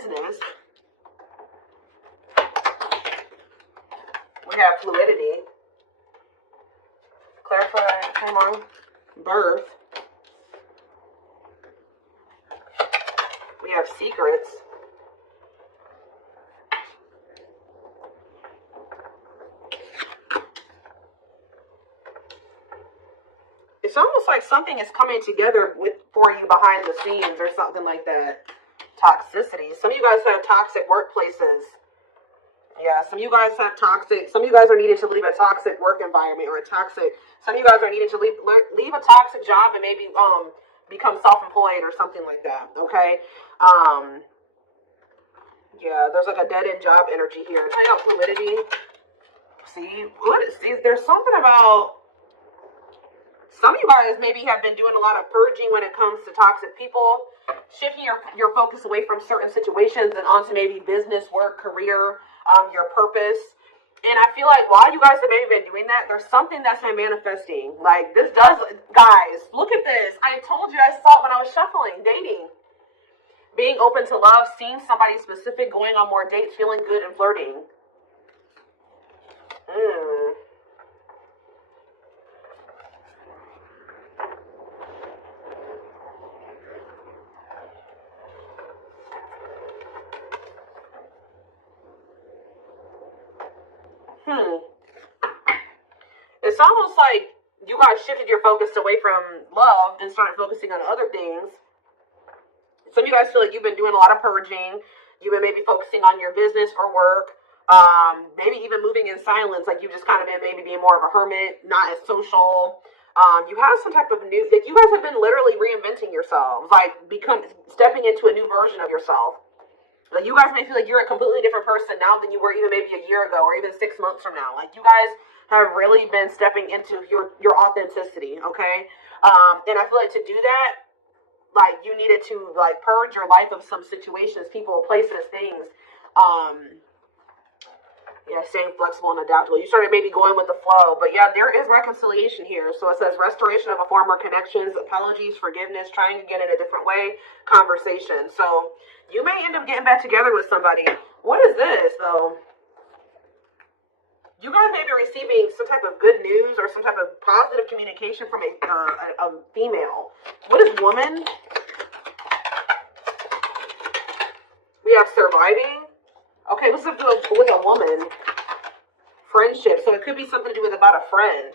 business. We have fluidity. Clarify, come on. Birth. We have secrets. It's almost like something is coming together for you behind the scenes or something like that. Toxicity. Some of you guys have toxic workplaces. Yeah, some of you guys have toxic. Some of you guys are needed to leave a toxic work environment or a toxic. Some of you guys are needed to leave a toxic job and maybe become self-employed or something like that. Okay. Yeah, there's like a dead-end job energy here. Tell you about fluidity. See, there's something about. Some of you guys maybe have been doing a lot of purging when it comes to toxic people, shifting your focus away from certain situations and onto maybe business, work, career, your purpose. And I feel like while you guys have maybe been doing that, there's something that's been manifesting. Like this does, guys, look at this. I told you I saw it when I was shuffling, dating. Being open to love, seeing somebody specific, going on more dates, feeling good and flirting. It's almost like you guys shifted your focus away from love and started focusing on other things. Some of you guys feel like you've been doing a lot of purging. You've been maybe focusing on your business or work. Maybe even moving in silence. Like you've just kind of been maybe being more of a hermit, not as social. You have some type of new, like you guys have been literally reinventing yourselves. Like stepping into a new version of yourself. Like you guys may feel like you're a completely different person now than you were even maybe a year ago or even 6 months from now. Like you guys have really been stepping into your authenticity, okay? And I feel like to do that, like you needed to like purge your life of some situations, people, places, things. Yeah, staying flexible and adaptable. You started maybe going with the flow, but yeah, there is reconciliation here. So it says restoration of a former connections, apologies, forgiveness, trying again in a different way, conversation. So you may end up getting back together with somebody. What is this though? You guys may be receiving some type of good news or some type of positive communication from a female. What is woman? We have surviving. Okay, what's up with a woman? Friendship. So it could be something to do with about a friend.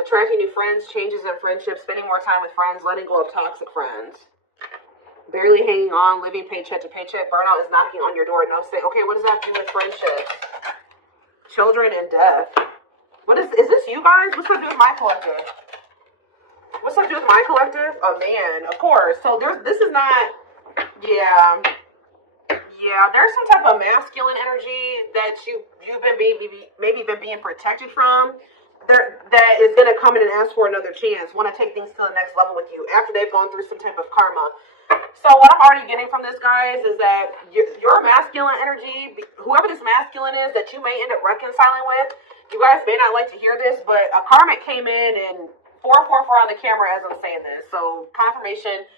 Attracting new friends, changes in friendships, spending more time with friends, letting go of toxic friends. Barely hanging on, living paycheck to paycheck. Burnout is knocking on your door. No say. Okay, what does that do with friendships? Children and death. Is this you guys? What's that do with my collective? What's that do with my collective? Oh man, of course. So this is not, yeah. Yeah, there's some type of masculine energy that you've been maybe been being protected from. That is going to come in and ask for another chance. Want to take things to the next level with you after they've gone through some type of karma. So what I'm already getting from this, guys, is that your masculine energy, whoever this masculine is that you may end up reconciling with, you guys may not like to hear this, but a karmic came in and 444 on the camera as I'm saying this. So confirmation,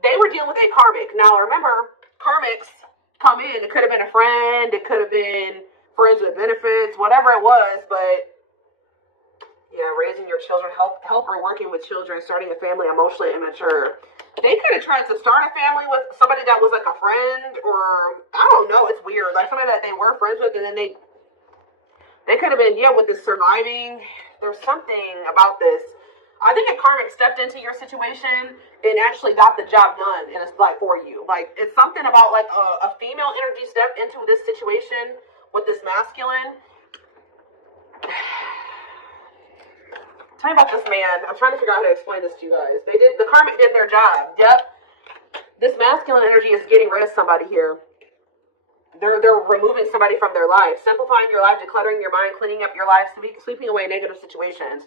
they were dealing with a karmic. Now remember, karmics come in. It could have been a friend. It could have been friends with benefits, whatever it was. But yeah, raising your children, help or working with children, starting a family, emotionally immature. They could have tried to start a family with somebody that was like a friend, or I don't know. It's weird. Like somebody that they were friends with, and then they could have been with this surviving. There's something about this. I think a karmic stepped into your situation and actually got the job done, and it's like for you. Like it's something about like a female energy stepped into this situation with this masculine. Tell me about this man. I'm trying to figure out how to explain this to you guys. The karmic did their job. Yep. This masculine energy is getting rid of somebody here. They're removing somebody from their life, simplifying your life, decluttering your mind, cleaning up your life, sweeping away negative situations.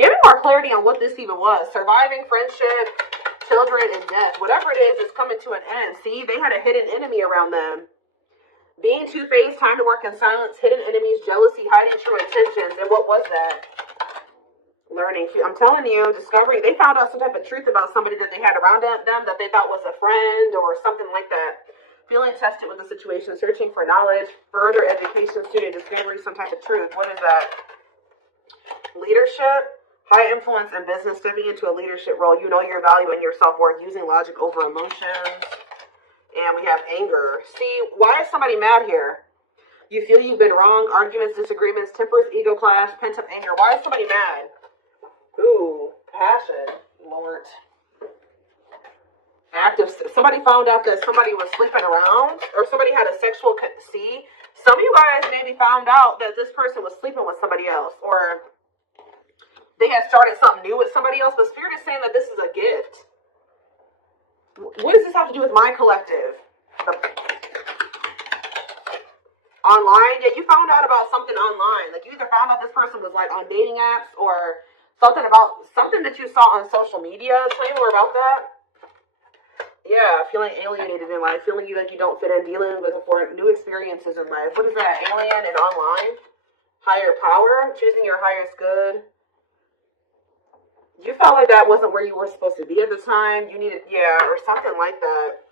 Give me more clarity on what this even was. Surviving, friendship, children, and death. Whatever it is coming to an end. See, they had a hidden enemy around them. Being two-faced, time to work in silence, hidden enemies, jealousy, hiding true intentions. And what was that? Learning. I'm telling you, discovering. They found out some type of truth about somebody that they had around them that they thought was a friend or something like that. Feeling tested with the situation, searching for knowledge, further education, student discovery, some type of truth. What is that? Leadership, high influence in business, stepping into a leadership role. You know your value and your self-worth, using logic over emotions. And we have anger. See, why is somebody mad here? You feel you've been wrong, arguments, disagreements, tempers, ego clash, pent-up anger. Why is somebody mad? Ooh, passion, Lord. Active. Somebody found out that somebody was sleeping around, or somebody had a sexual. See, some of you guys maybe found out that this person was sleeping with somebody else, or they had started something new with somebody else. But Spirit is saying that this is a gift. What does this have to do with my collective? Online? Yeah, you found out about something online. Like, you either found out this person was like on dating apps, or something that you saw on social media. Tell me more about that. Yeah, feeling alienated in life, feeling like you don't fit in, dealing with new experiences in life. What is that? Alien and online? Higher power? Choosing your highest good? You felt like that wasn't where you were supposed to be at the time. You needed, yeah, or something like that.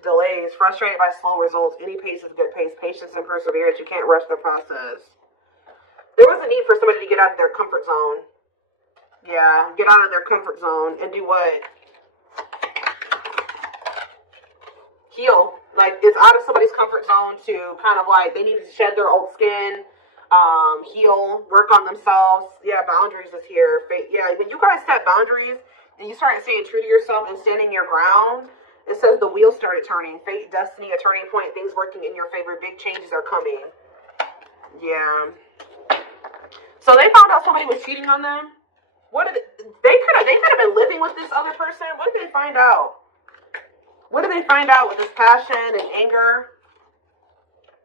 Delays, frustrated by slow results. Any pace is good pace. Patience and perseverance. You can't rush the process. There was a need for somebody to get out of their comfort zone. Yeah, get out of their comfort zone and do what? Heal. Like, it's out of somebody's comfort zone to kind of like, they needed to shed their old skin, heal, work on themselves. Yeah, boundaries is here. Yeah, when you guys set boundaries and you start staying true to yourself and standing your ground, it says the wheels started turning. Fate, destiny, a turning point, things working in your favor. Big changes are coming. Yeah. So they found out somebody was cheating on them. What did they could have been living with this other person. What did they find out? What did they find out with this passion and anger?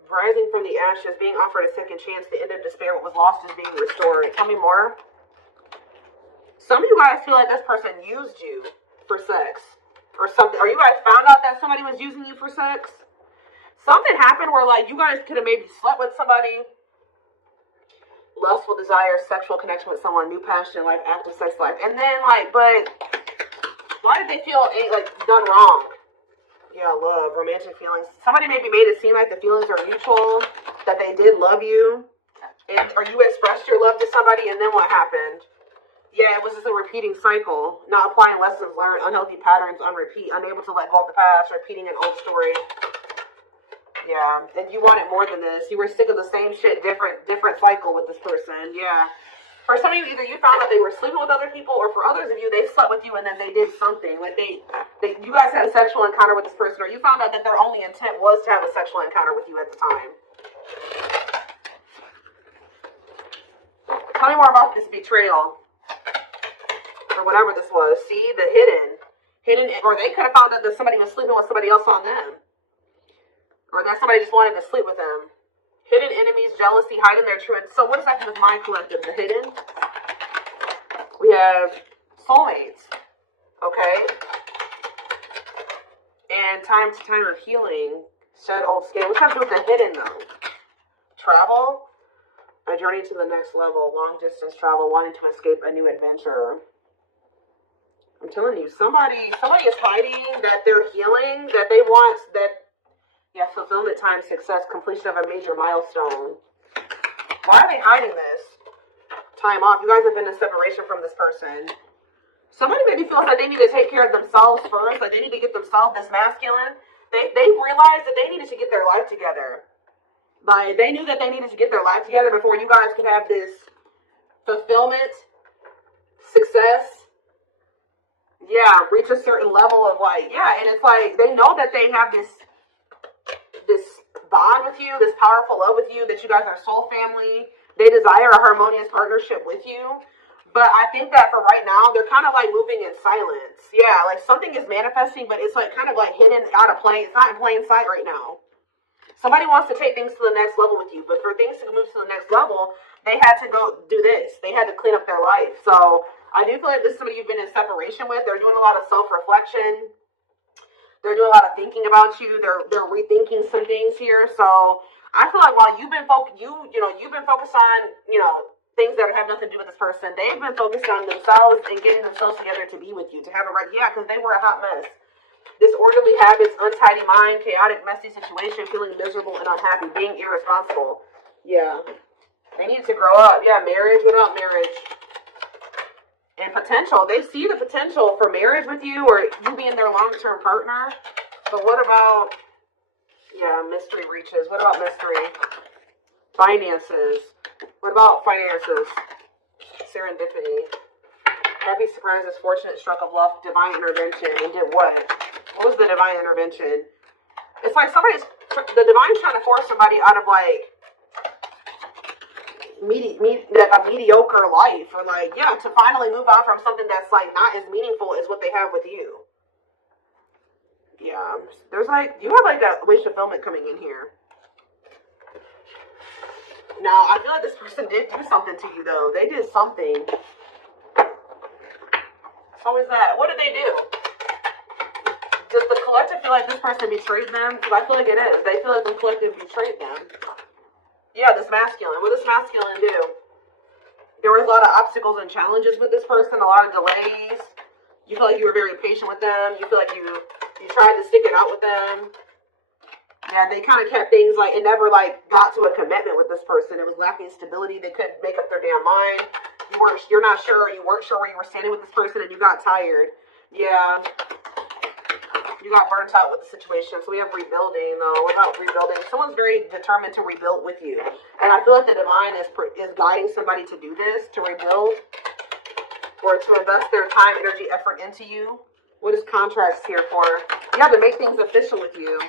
Rising from the ashes, being offered a second chance, the end of despair, what was lost is being restored. Tell me more. Some of you guys feel like this person used you for sex or something. Or you guys found out that somebody was using you for sex. Something happened where like you guys could have maybe slept with somebody. Lustful desire, sexual connection with someone, new passion, like active sex life. And then like, but why did they feel like done wrong? Yeah, love, romantic feelings. Somebody maybe made it seem like the feelings are mutual, that they did love you, or you expressed your love to somebody, and then what happened? Yeah, it was just a repeating cycle. Not applying lessons learned, unhealthy patterns on repeat, unable to let go of the past, repeating an old story. Yeah, and you wanted more than this. You were sick of the same shit, different cycle with this person. Yeah. For some of you, either you found out they were sleeping with other people, or for others of you, they slept with you and then they did something. Like you guys had a sexual encounter with this person, or you found out that their only intent was to have a sexual encounter with you at the time. Tell me more about this betrayal, or whatever this was. See, the hidden, or they could have found out that somebody was sleeping with somebody else on them, or that somebody just wanted to sleep with them. Hidden enemies, jealousy, hiding their truth. So what does that do with my collective? The hidden. We have soulmates. Okay. And time to time of healing. Shed old skin. What has to do with the hidden though? Travel. A journey to the next level. Long distance travel. Wanting to escape a new adventure. I'm telling you, somebody is hiding that they're healing, that they want that. Yeah, fulfillment, time, success, completion of a major milestone. Why are they hiding this? Time off. You guys have been in separation from this person. Somebody maybe feels like they need to take care of themselves first. Like they need to get themselves this masculine. They realized that they needed to get their life together. Like they knew that they needed to get their life together before you guys could have this fulfillment, success. Yeah, reach a certain level of like, yeah, and it's like they know that they have this bond with you, this powerful love with you, that you guys are soul family. They desire a harmonious partnership with you. But I think that for right now, they're kind of like moving in silence. Yeah, like something is manifesting, but it's like kind of like hidden out of plain. It's not in plain sight right now. Somebody wants to take things to the next level with you, but for things to move to the next level, they had to go do this. They had to clean up their life. So I do feel like this is somebody you've been in separation with. They're doing a lot of self-reflection. They're doing a lot of thinking about you. They're rethinking some things here. So I feel like while you've been focused on, things that have nothing to do with this person, they've been focused on themselves and getting themselves together to be with you, to have it right. Yeah, because they were a hot mess. Disorderly habits, untidy mind, chaotic, messy situation, feeling miserable and unhappy, being irresponsible. Yeah. They need to grow up. Yeah, marriage. What about marriage? And potential. They see the potential for marriage with you or you being their long-term partner. But what about, yeah, mystery reaches. What about mystery? Finances. What about finances? Serendipity. Happy surprises, fortunate stroke of luck, divine intervention. And did what? What was the divine intervention? It's like the divine's trying to force somebody out of like a mediocre life, or like, yeah, to finally move on from something that's like not as meaningful as what they have with you. Yeah, there's like, you have like a wish fulfillment coming in here. Now, I feel like this person did do something to you though. They did something. So is that, what did they do? Does the collective feel like this person betrayed them? Because I feel like it is. They feel like the collective betrayed them. Yeah, this masculine. What does masculine do? There was a lot of obstacles and challenges with this person, a lot of delays. You feel like you were very patient with them. You feel like you tried to stick it out with them. Yeah, they kind of kept things like, it never like got to a commitment with this person. It was lacking stability. They couldn't make up their damn mind. You're not sure. You weren't sure where you were standing with this person and you got tired. Yeah. You got burnt out with the situation. So we have rebuilding, though. What about rebuilding? Someone's very determined to rebuild with you. And I feel like the divine is guiding somebody to do this, to rebuild, or to invest their time, energy, effort into you. What is contracts here for? Yeah, to make things official with you.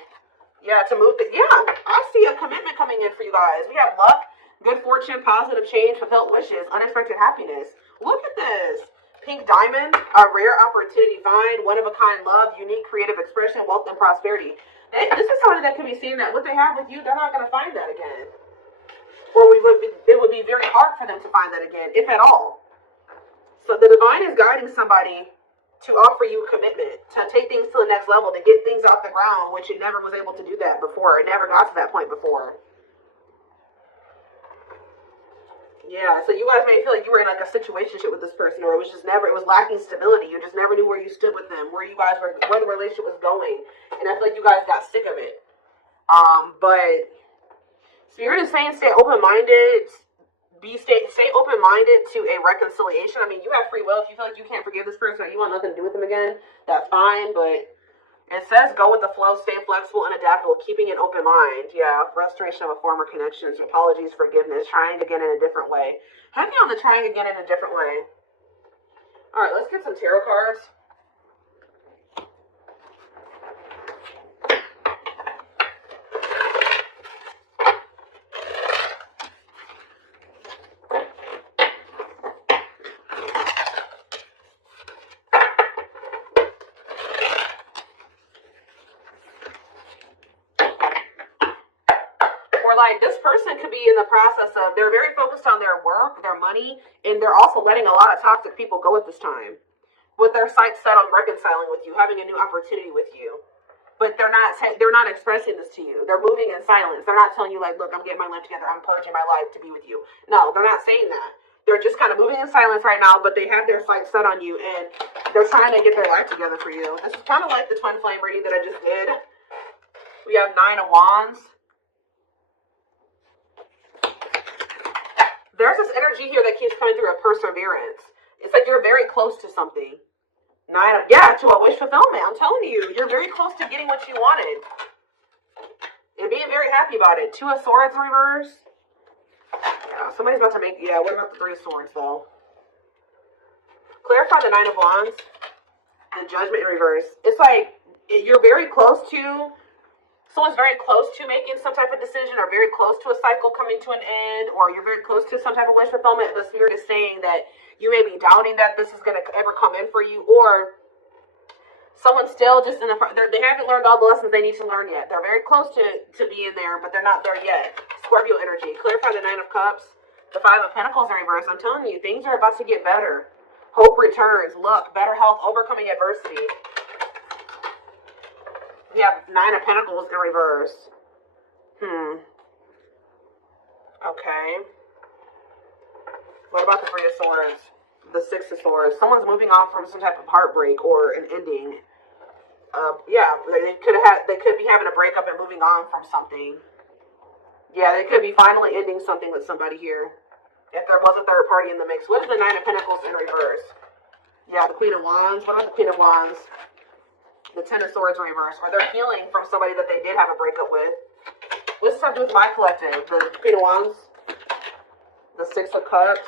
Yeah, to move yeah, I see a commitment coming in for you guys. We have luck, good fortune, positive change, fulfilled wishes, unexpected happiness. Look at this. Pink diamond, a rare opportunity find, one-of-a-kind love, unique creative expression, wealth, and prosperity. This is somebody that could be seeing that what they have with you, they're not going to find that again. Or it would be very hard for them to find that again, if at all. So the divine is guiding somebody to offer you commitment, to take things to the next level, to get things off the ground, which it never was able to do that before. It never got to that point before. Yeah, so you guys may feel like you were in like a situationship with this person, or it was lacking stability. You just never knew where you stood with them, where the relationship was going. And I feel like you guys got sick of it. But Spirit is saying stay open-minded, stay open-minded to a reconciliation. I mean, you have free will. If you feel like you can't forgive this person or you want nothing to do with them again, that's fine, but it says go with the flow, stay flexible and adaptable, keeping an open mind. Yeah, restoration of a former connections, apologies, forgiveness, trying again in a different way. Heavy on the trying again in a different way. All right, let's get some tarot cards. Like this person could be in the process of, they're very focused on their work, their money, and they're also letting a lot of toxic people go at this time. With their sights set on reconciling with you, having a new opportunity with you. But they're not expressing this to you. They're moving in silence. They're not telling you like, look, I'm getting my life together. I'm purging my life to be with you. No, they're not saying that. They're just kind of moving in silence right now, but they have their sights set on you and they're trying to get their life together for you. This is kind of like the twin flame reading that I just did. We have 9 of Wands. There's this energy here that keeps coming through, a perseverance. It's like you're very close to something. To a wish fulfillment. I'm telling you, you're very close to getting what you wanted. And being very happy about it. 2 of Swords reverse. Yeah, somebody's about to make, what about the 3 of Swords though? Clarify the 9 of Wands. The Judgment in reverse. It's like, you're very close to, someone's very close to making some type of decision, or very close to a cycle coming to an end, or you're very close to some type of wish fulfillment. The Spirit is saying that you may be doubting that this is going to ever come in for you, or someone's still just they haven't learned all the lessons they need to learn yet. They're very close to being there, but they're not there yet. Scorpio energy. Clarify the 9 of Cups. The 5 of Pentacles in reverse. I'm telling you, things are about to get better. Hope returns. Luck. Better health. Overcoming adversity. We have 9 of Pentacles in reverse. Okay. What about the 3 of Swords? The 6 of Swords. Someone's moving on from some type of heartbreak or an ending. Yeah, they could be having a breakup and moving on from something. Yeah, they could be finally ending something with somebody here. If there was a third party in the mix. What is the Nine of Pentacles in reverse? Yeah, the Queen of Wands. What about the Queen of Wands? The Ten of Swords in reverse. Or they're healing from somebody that they did have a breakup with. What does this have to do with my collective? The Queen of Wands. The Six of Cups.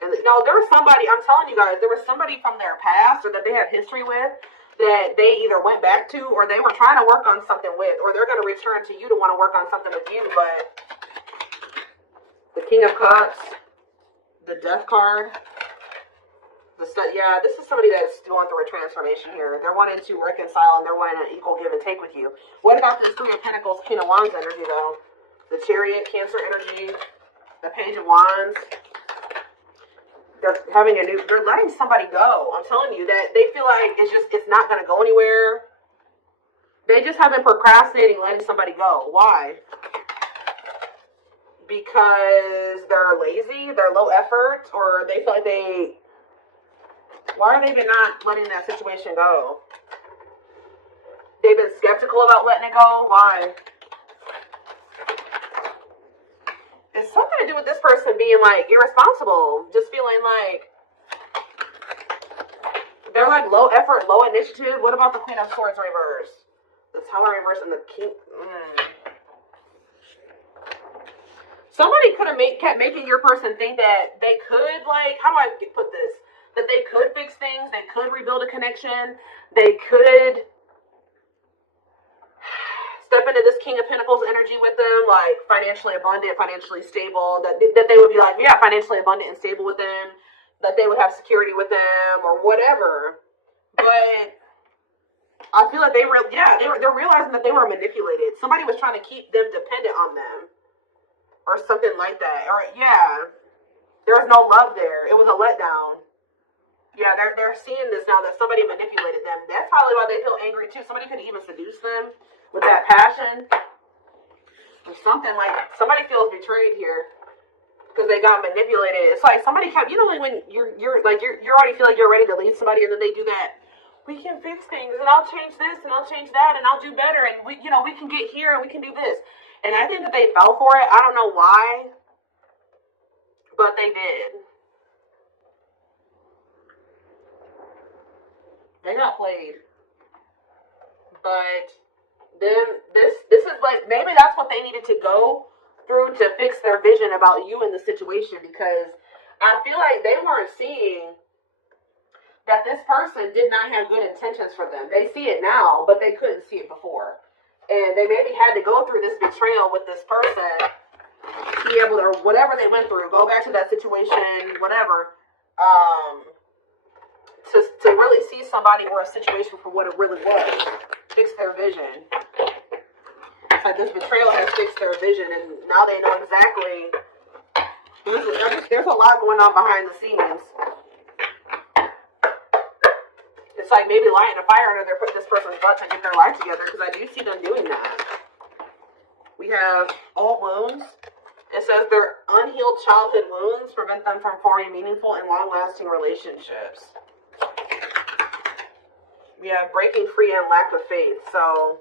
And no, there was somebody, I'm telling you guys, there was somebody from their past or that they have history with that they either went back to or they were trying to work on something with, or they're going to return to you to want to work on something with you. But the King of Cups, the Death card, yeah, this is somebody that's going through a transformation here. They're wanting to reconcile and they're wanting an equal give and take with you. What about this Three of Pentacles, Queen of Wands energy though? The Chariot, Cancer energy, the Page of Wands. They're letting somebody go. I'm telling you that they feel like it's not going to go anywhere. They just have been procrastinating letting somebody go. Why? Because they're lazy, they're low effort, or they feel like why are they not letting that situation go? They've been skeptical about letting it go. Why? It's something to do with this person being like irresponsible, just feeling like they're like low effort, low initiative. What about the Queen of Swords reverse? The Tower reverse and the King. Somebody could have kept making your person think that they could, like, how do I put this? That they could fix things, they could rebuild a connection, they could step into this King of Pentacles energy with them, like financially abundant, financially stable, that they would be like, yeah, financially abundant and stable with them, that they would have security with them or whatever. But I feel like they're realizing that they were manipulated. Somebody was trying to keep them dependent on them or something like that. Or yeah, there was no love there. It was a letdown. Yeah, they're seeing this now that somebody manipulated them. That's probably why they feel angry too. Somebody could even seduce them with that passion or something. Like somebody feels betrayed here because they got manipulated. It's like somebody kept, like when you're already feel like you're ready to leave somebody and then they do that. We can fix things and I'll change this and I'll change that and I'll do better and we can get here and we can do this. And I think that they fell for it. I don't know why, but they did. They got played. But then this is like, maybe that's what they needed to go through to fix their vision about you in the situation, because I feel like they weren't seeing that this person did not have good intentions for them. They see it now, but they couldn't see it before. And they maybe had to go through this betrayal with this person to be able to, whatever they went through, go back to that situation, whatever, to really see somebody or a situation for what it really was. Fix their vision. It's like this betrayal has fixed their vision, and now they know exactly. There's a lot going on behind the scenes. It's like maybe lighting a fire under this person's butt to get their life together, because I do see them doing that. We have old wounds. It says their unhealed childhood wounds prevent them from forming meaningful and long-lasting relationships. We have breaking free and lack of faith. So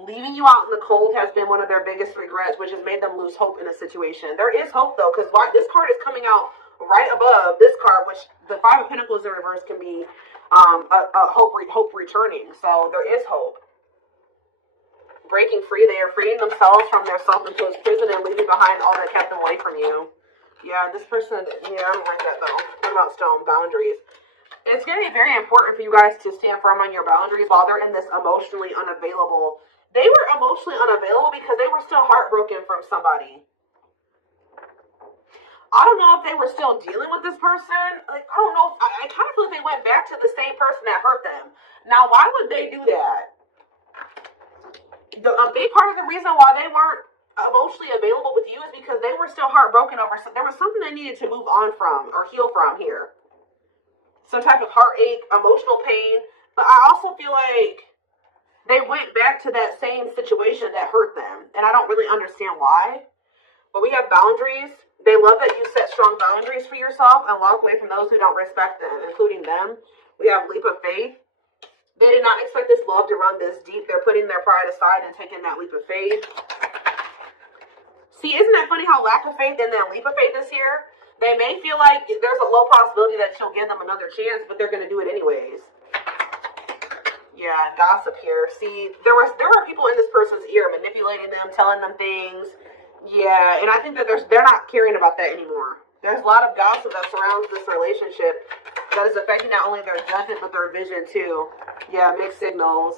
leaving you out in the cold has been one of their biggest regrets, which has made them lose hope in a situation. There is hope, though, because this card is coming out right above this card, which the Five of Pentacles in reverse can be a hope returning. So there is hope. Breaking free, they are freeing themselves from their self-imposed prison and leaving behind all that kept them away from you. Yeah, this person, I don't like that, though. What about stone boundaries? It's going to be very important for you guys to stand firm on your boundaries while they're in this emotionally unavailable. They were emotionally unavailable because they were still heartbroken from somebody. I don't know if they were still dealing with this person. Like, I don't know. I kind of feel like they went back to the same person that hurt them. Now, why would they do that? A big part of the reason why they weren't emotionally available with you is because they were still heartbroken over something. There was something they needed to move on from or heal from here. Some type of heartache, emotional pain. But I also feel like they went back to that same situation that hurt them. And I don't really understand why. But we have boundaries. They love that you set strong boundaries for yourself and walk away from those who don't respect them, including them. We have leap of faith. They did not expect this love to run this deep. They're putting their pride aside and taking that leap of faith. See, isn't that funny how lack of faith and then leap of faith is here? They may feel like there's a low possibility that she'll give them another chance, but they're going to do it anyways. Yeah, gossip here. See, there are people in this person's ear manipulating them, telling them things. Yeah, and I think that they're not caring about that anymore. There's a lot of gossip that surrounds this relationship that is affecting not only their judgment but their vision too. Yeah, mixed signals.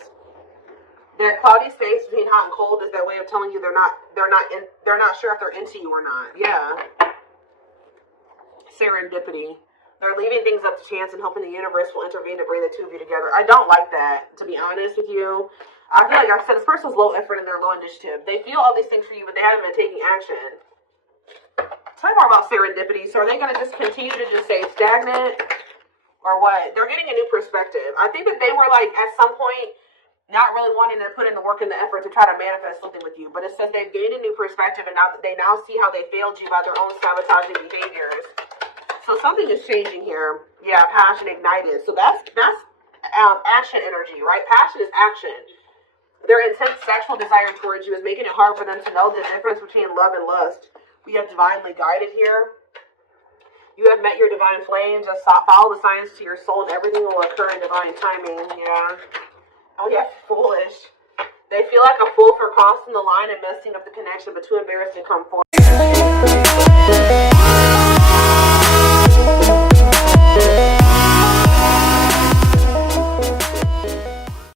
That cloudy space between hot and cold is their way of telling you they're not sure if they're into you or not. Yeah. Serendipity. They're leaving things up to chance and hoping the universe will intervene to bring the two of you together. I don't like that, to be honest with you. I feel like I said this person's low effort and they're low initiative. They feel all these things for you, but they haven't been taking action. Tell me more about serendipity. So are they going to just continue to just stay stagnant? Or what? They're getting a new perspective. I think that they were like, at some point, not really wanting to put in the work and the effort to try to manifest something with you. But it says they've gained a new perspective and now they see how they failed you by their own sabotaging behaviors. So something is changing here. Yeah, passion ignited. So that's action energy, right? Passion is action. Their intense sexual desire towards you is making it hard for them to know the difference between love and lust. We have divinely guided here. You have met your divine flame. Just follow the signs to your soul and everything will occur in divine timing. Yeah. Oh yeah, foolish. They feel like a fool for crossing the line and messing up the connection, but too embarrassed to come forward.